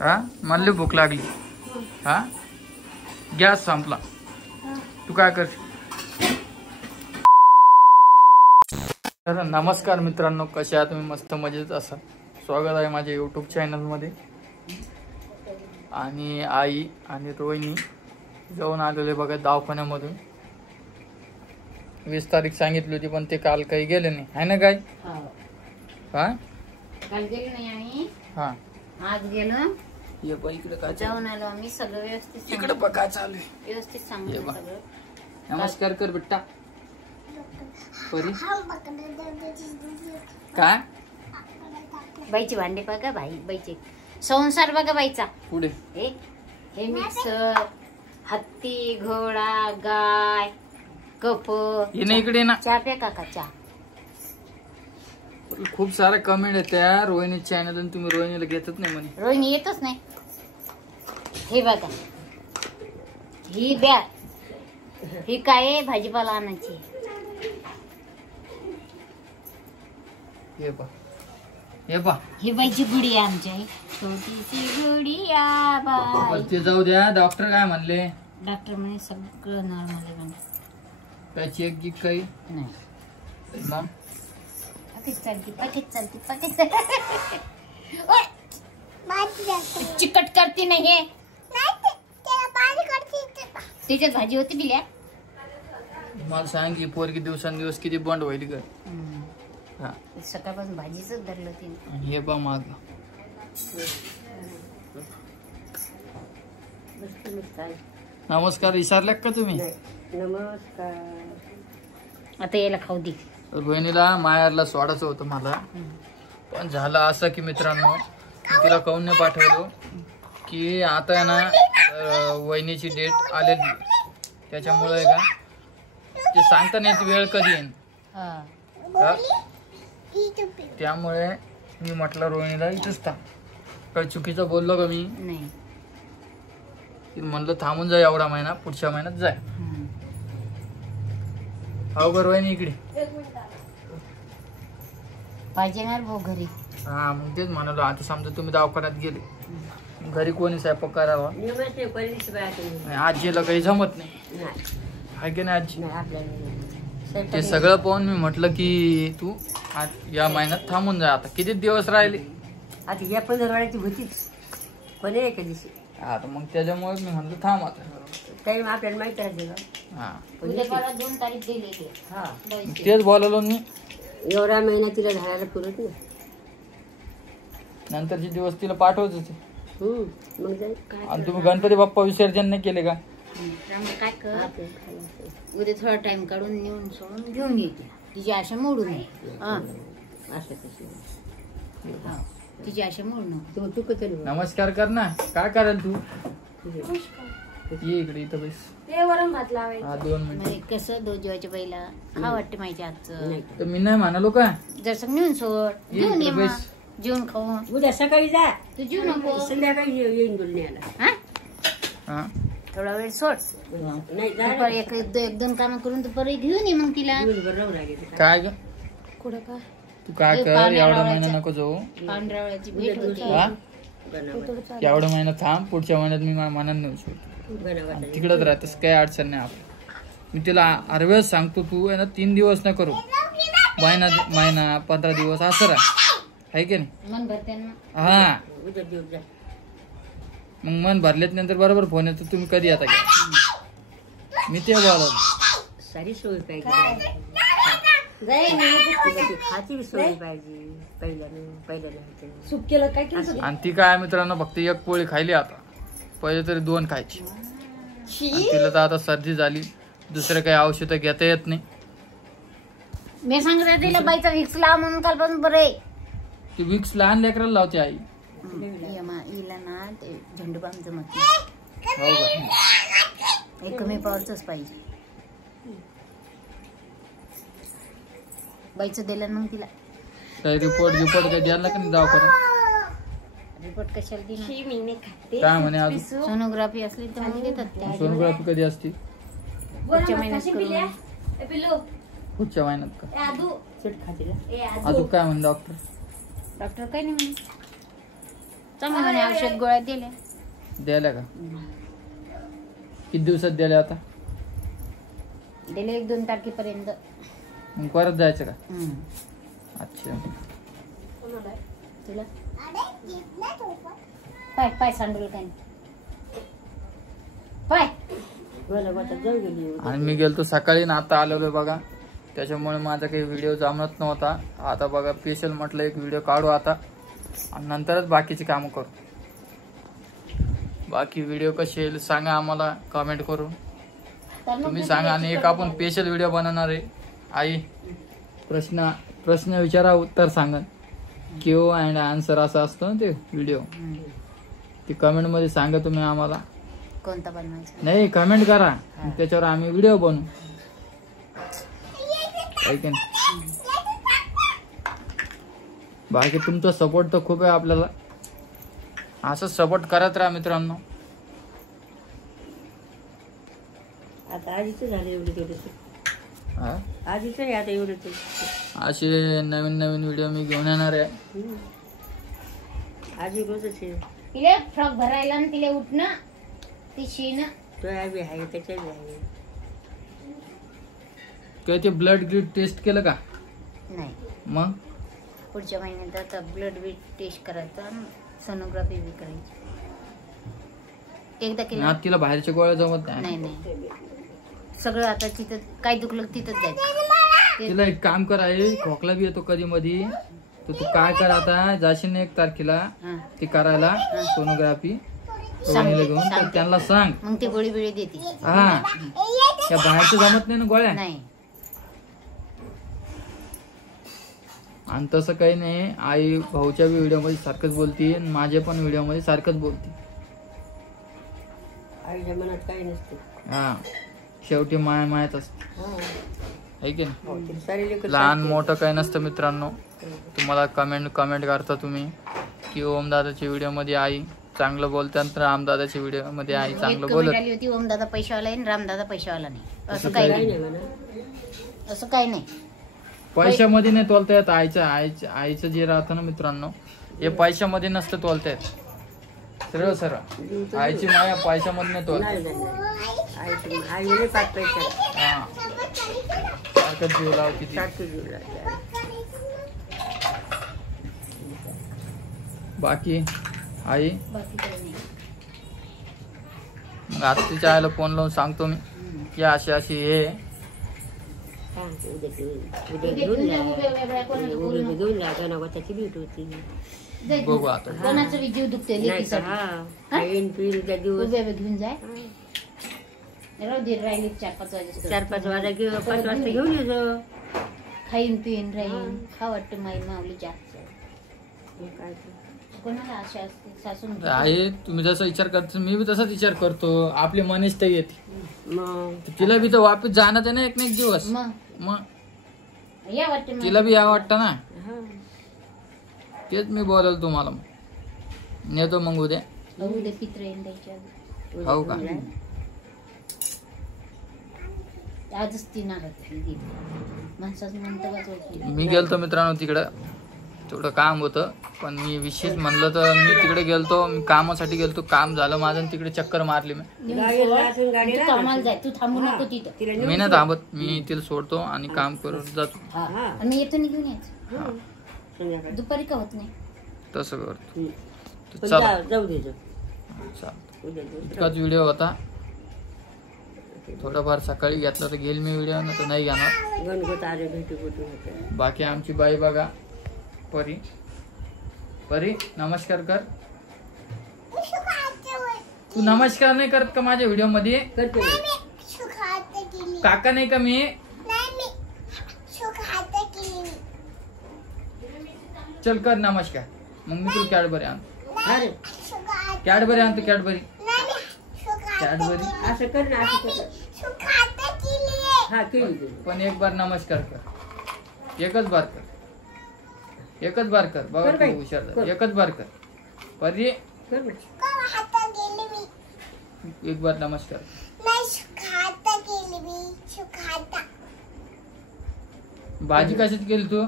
हा मला भूक लागली. हा गॅस संपला. तू काय करशील? तर नमस्कार मित्रांनो, कसे आहात तुम्ही? मस्त मजेत असाल. स्वागत आहे माझ्या यूट्यूब चॅनलमध्ये. आणि आई आणि रोहिणी जाऊन आलेले बघा दवाखान्यामधून. 20 तारीख सांगितली होती पण ते काल काही गेले नाही, आहे ना काय? हा काल गेलो नाही आम्ही. हा आज गेलो. ये बा इकडे काय जाऊन आलो आम्ही. सगळं व्यवस्थित इकडे बघ काय चालू आहे. व्यवस्थित सांगितलं सगळं. नमस्कार कर बेटा. परी काय बाईचे भांडे बघा, बाईचे संसार बघा बाईचा. पुढे हे मिक्सर, हत्ती, घोडा, गाय, कप. ये इकडे ना. चहा प्या काका, चहा. खूप साऱ्या कमेंट येत्या रोहिणी चॅनल आणि तुम्ही रोहिणीला घेतच नाही म्हणे. रोहिणी येतच नाही. हे बघा, ही बॅग ही काय भाजीपाला आणायची. हे पा ही बाईची गुडी आहे आमची. छोटीशी गुडिया बाई. ते जाऊ द्या. डॉक्टर काय म्हणले? डॉक्टर म्हणे सगळं नॉर्मल आहे म्हणे. काय चेक गिक काही नाही. मग पाकिट चालती चिकट करते नाही हे. त्याच्यात भाजी होती बिल्या. मला सांग की पोरगी दिवसांदिवस किती बंड होईल ग. हा सकाळपासून भाजीच धरलं तिने. आणि हे बा माग. नमस्कार विचारल्या का तुम्ही? नमस्कार. आता याला खाऊ दे. रोहिणीला माहेरला सोडायचं होतं मला, पण झालं असं की मित्रांनो तिला काहून नाही पाठवलो की आता आहे ना वहिनीची डेट आलेली, त्याच्यामुळे का ते सांगता नाही वेळ कधी येईल. त्यामुळे मी म्हटलं रोहिणीला इथंच थांब. काही चुकीचं बोललो का मी? नाही. म्हणलं थांबून जा एवढा महिना, पुढच्या महिन्यात जाय. हो ग रोहिणी इकडे पाहिजे ना भाऊ घरी. हा मग तेच म्हणालो. आता समजा तुम्ही दवाखान्यात गेले, घरी कोणी स्वयंपाक करावा? आजीला काही जमत नाही, आहे की नाही आजी? ते सगळं पाहून मी म्हटलं की तू या महिन्यात थांबून जा. आता किती दिवस राहिले? आता या 15 होतीच पण एका दिवशी. आता मग त्याच्यामुळे मी म्हटलं थांब आता. काही आपल्याला माहिती आहे का? हा 2 तारीख दिली. हा तेच बोलालो मी. एवढा महिना तिला झाडायला पुरत नाही. नंतरचे दिवस तिला पाठवच होते. मग जाईल. आणि तुम्ही गणपती बाप्पा विसर्जन नाही केले का? काय कर, उद्या थोडा टाइम काढून नेऊन सोडून घेऊन येते. तिची आशा मोडू नये. तिची आशा मोडू नको. नमस्कार कर ना. काय कराल तू? ये इकडे इथं बस. वरण भात लावायचं. हा 2 मिनिट. कसं 2 जेवायच्या पहिला खा वाटते माझ्या हातचं. तर मी नाही म्हणालो का? जर नेऊन सोड, घेऊन ये मग. जेवण खाऊन उद्या सकाळी जा. तू जेव नको, संध्याकाळी येईन बोलण्याला. हा थोडा वेळ सोड. नाही 1-2 काम करून तर परत घेऊन ये मग तिला. काय ग कुठं का तू काय कर, एवढा महिना नको जाऊ. पांढरावळ्याची भेट होती. एवढा महिना थांब, पुढच्या महिन्यात मी मनाने नेऊ शकतो. तिकडच राहतेस, काही अडचण नाही आपलं. मी तिला अर्वेळेस सांगतो तू आहे ना 3 दिवस न करू, महिना 15 दिवस असं राह, आहे की नाही? मन भरते ना. हा मग मन भरल्यात नंतर बरोबर फोन येतो, तुम्ही कधी येता का? मी ते बोलतो. सारी सोय पाहिजे. आणि ती काय मित्रांनो फक्त 1 पोळी खायली. आता पहिले तरी 2 खायची. तिला तर आता सर्दी झाली, दुसरं काही औषध घेता येत नाही. मी सांगत तिला बाईचा विक्स लाव म्हणून कालपासून बरे. ती विक्स लहान लेकराला लावते आई. हिला ना ते झेंडूबाम जमत हो नाही. कमी पावरच पाहिजे. बाईचं दिलं मग तिला काही रिपोर्ट काही द्यायला का नाही दवाखान्यात? रिपोर्ट कशाला दिला? काय म्हणे अजून? सोनोग्राफी असली तर मग देतात. सोनोग्राफी कधी असते? पुढच्या महिन्यात पुढच्या महिन्यात का? अजून काय म्हणे डॉक्टर? डॉक्टर काही नाही म्हणे. चांगलं औषध गोळ्या दिल्या. द्यायला का? किती दिवसात द्यायला आता? दिले 1-2 तारखेपर्यंत. मग परत जायचं का? अच्छा. तुला पाय पाय सांडूल काय पाय. आणि मी गेलतो सकाळी ना आता आलेलो बघा, त्याच्यामुळे माझा काही व्हिडिओ जमत नव्हता. आता बघा स्पेशल म्हटलं एक व्हिडिओ काढू आता आणि नंतरच बाकीची कामं करू. बाकी व्हिडिओ कसे येईल सांगा आम्हाला कमेंट करून. तुम्ही सांगा. आणि एक आपण स्पेशल व्हिडिओ बनवणार आहे. आई प्रश्न विचारा उत्तर सांगा. क्यू अँड आन्सर असं असतं ना ते व्हिडिओ. ते कमेंट मध्ये सांगा तुम्ही आम्हाला कोणता बनवायचा. नाही कमेंट करा त्याच्यावर आम्ही व्हिडिओ बनवू. ऐक बाकी तुमचा सपोर्ट तर खूप आहे आपल्याला. असं सपोर्ट करत राहा मित्रांनो. आता आजीच झालं एवढे हा? आजीच आहे आता एवढे. असे नवीन नवीन व्हिडिओ मी घेऊन येणार आहे. आजी रोजच आहे. तिला फ्रॉक भरायला आणि तिला उठणं ती शिणं तो बी आहे त्याच्या बी आहे. काय ते ब्लड ग्रीड टेस्ट केलं का? नाही. मग पुढच्या महिन्यात आता ब्लड बी टेस्ट करायचं आणि सोनोग्राफी बी करायची. एकदा केलं ना तिला बाहेरच्या गोळ्या जमत नाही. नाही नाही सगळं आता तिथं काय दुखलं तिथंच जायचं. तिला एक काम कर आहे, खोकला बी येतो कधी मधी. तर तू काय कर आता जाशील ना 1 तारखेला ती करायला सोनोग्राफी घेऊन तर त्यांना सांग. मग ती गोळी बिळी देते. हा त्या बाहेरचं जमत नाही ना गोळ्या. नाही. आणि तसं काही नाही. आई भाऊच्या बी व्हिडिओ मध्ये सारखंच बोलती आणि माझ्या पण व्हिडिओ मध्ये सारखंच बोलती. आईच्या मनात काही नसते. हा शेवटी मायाच असते है की नाही. सारे लेकरं लहान मोठं काही नसतं मित्रांनो. तुम्हाला कमेंट करता तुम्ही की ओमदादाच्या व्हिडिओ मध्ये आई चांगलं बोलतात तर रामदादाच्या व्हिडिओ मध्ये आई चांगलं बोलत. आली होती ओमदादा पैशावाला आहे रामदादा पैशावाला नाही. असं काही नाही. असं काही नाही. पैशामध्ये नाही तोलता येत. आईचं जे राहतं ना मित्रांनो हे पैशामध्ये नसतं तोलता येत. सरळ सरळ आईची माया पैशामध्ये नाही तोलत. आईने 5 पैसे हा सारखं जीव लावती ती. बाकी आई बाकी काही नाही. मग आता तिच्या आईला फोन लावून सांगतो मी की अशी हे बघू आता. कोणाचं बी जीव दुखतोय घेऊन जाय. राहिली 4-5 वाजता. 4-5 वाजता किंवा 5 वाजता घेऊन येतो. खाईन पिन राहीन खा वाटतं माई माऊलीच्या. कोणाला आशा असते सासून आहे. तुम्ही जसा विचार करता मी बी तसाच विचार करतो. आपली मनीष तर येते तिला बी तर वापस जाणं आहे ना एक दिवस. मग या वाटतं तिला बी या वाटतं ना. तेच मी बोलाल तुम्हाला. मग नेतो मग उद्या पित्र येईन द्यायच्या. हो का? आजच ती नागत माणसाचं म्हणतं. मी गेलतो मित्रांनो तिकडं. थोडं काम होतं पण मी विशेष म्हणलं तर मी तिकडे गेलतो. मी कामासाठी गेलतो. काम झालं माझं आणि तिकडे चक्कर मारली मी. कामाला जाय तू थांबू नको तिथं. मी नाही थांबत. मी तिला सोडतो आणि काम करून जातो. आणि येतो नि घेऊन यायचं. दुपारी का होत नाही तसं करतो. जाऊ दे. इतकाच व्हिडिओ होता. थोडाफार सकाळी घेतला तर घेईल मी व्हिडिओ ना तर नाही घेणार. बाकी आमची बाई बघा परी नमस्कार कर. तू नमस्कार नाही करत का माझ्या व्हिडिओ मध्ये? काका नाही का मी? चल कर नमस्कार. मग मी तुला कॅडबरी आणतो. कॅडबरी आणतो. कॅडबरी असं कर ना. पण एक बार नमस्कार कर. एकच बार कर. बघा तू हुशार. एकच बार कर. परी एक बार नमस्कार. भाजी कशाची केली तू?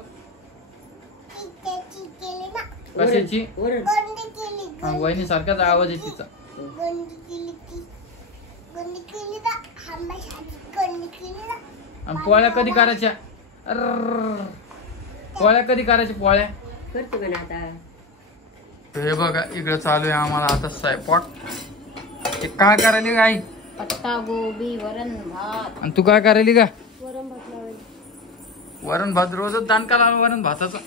कशाची? वहिनी सारखाच आवाज आहे तिचा. आणि पोळ्या कधी करायच्या? अर्र. पोळ्या कधी करायच्या पोळ्या? करतो का ना आता. हे बघा इकडे चालू आहे आम्हाला आता स्वयंपाक. ते काय करायली का आई? पत्ता गोबी वरण भात. आणि तू काय करायली का? वरण भात लावायचं. वरण भात रोजच दान का लावलं वरण भाताचं?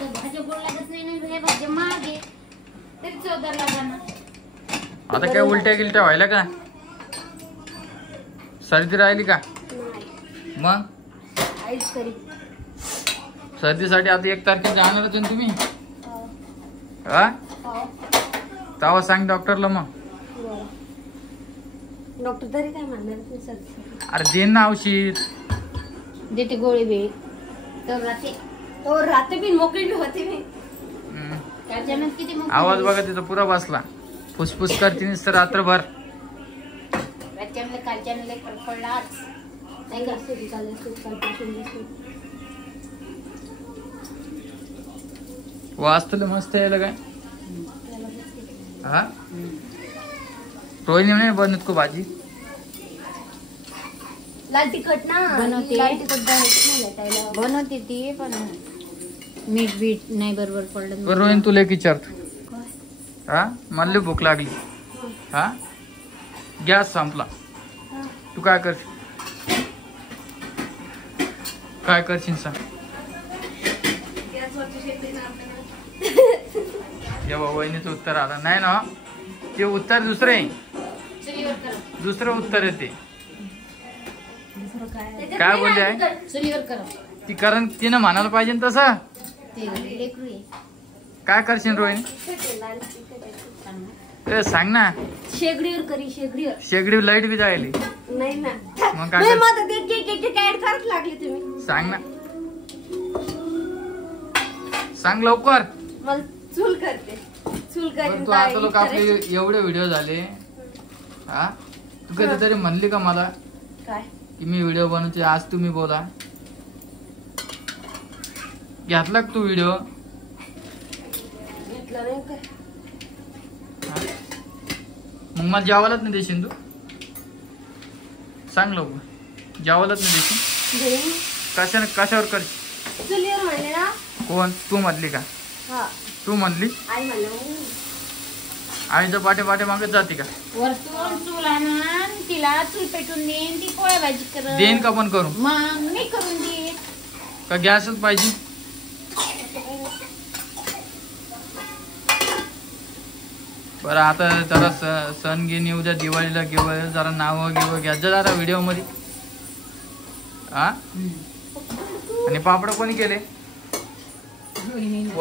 भाज्या गोड लागत नाही ना, हे भाज्या महाग आहे तरी चवदार लागणार. आता काय उलट्या गिलट्या व्हायला का? सर्दी राहिली का? मग आईच करी. सर्दीसाठी आता 1 तारखेला जाणारच आहे तुम्ही? हा तेव्हा सांग डॉक्टरला. मग डॉक्टर तरी काय म्हणणार. अरे देन ना औषध. देते गोळी बी तर राहते बी मोकळी बी होते मी. त्याच्यानं किती मोकळी. आवाज बघा तिचा पुरा बसला. फुसफुस करते नुसतं रात्रभर. कालच्यानं लय फडफडलाच नाही का. वास तुला मस्त यायला काय? हा रोहिणी नाही बनत को भाजी. लाल तिखट ना बनवते. लाल तिखट बनवते ती पण मीठ बीठ नाही बरोबर पडलं. बरं रोहिणी तुला एक विचारतो. हा मला लय भूक लागली. हा गॅस संपला. तू काय करशील? काय करशील सांग? या वहिनीचं उत्तर आलं नाही ना. ते उत्तर दुसरं आहे. दुसरं उत्तर आहे ते. काय बोलले आहे? चुलीवर करा. ती कारण तिनं म्हणायला पाहिजे ना तसं. ते लेकरू आहे. काय करशील रोहिणी? ते सांग ना. शेगडीवर करी. शेगडीवर. शेगडी लाईट बी जायली. नाही ना. मग काय करशील? ऍड करत लागले तुम्ही. सांग ना. सांग लवकर. मला चूल करते. चूल बरं, तू आता लोक आपले एवढे व्हिडिओ झाले. हा तू कधीतरी म्हणली का मला काय की मी व्हिडिओ बनवते आज तुम्ही बोला? घेतला का तू व्हिडिओ? घेतला नाही काय. मग मला जेवायलाच नाही देशील तू? सांग लवकर. जेवायलाच नाही देशील? कशावर करशील? चुलीवर म्हणले ना. कोण? तू म्हणली का? हा तू म्हणली? आई म्हणलं. आईच्या पाठे पाठे मागत जाते का? वरतून चूल आणून तिला चूल पेटून देईन. ती पोळ्या भाजी कर देईन का पण करू? मग मी करून देईन. का गॅसच पाहिजे? बरं आता जरा सण घेऊन येऊ द्या. दिवाळीला घेऊ जरा नावं घेऊ घ्या जरा व्हिडिओ मध्ये. हा आणि पापड कोणी केले?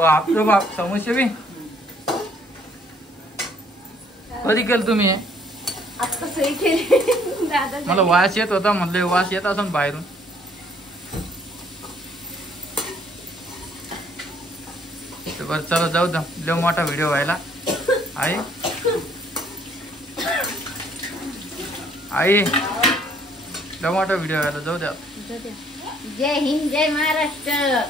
आपलं बाप समोसे बी कधी केलं तुम्ही? आता सही केली. मला वास येत होता. म्हटलं वास येत असं बाहेरून. बरं चला जाऊ द्या. लय मोठा व्हिडिओ व्हायला. आई लय मोठा व्हिडिओ व्हायला जाऊ द्या. जय हिंद जय महाराष्ट्र.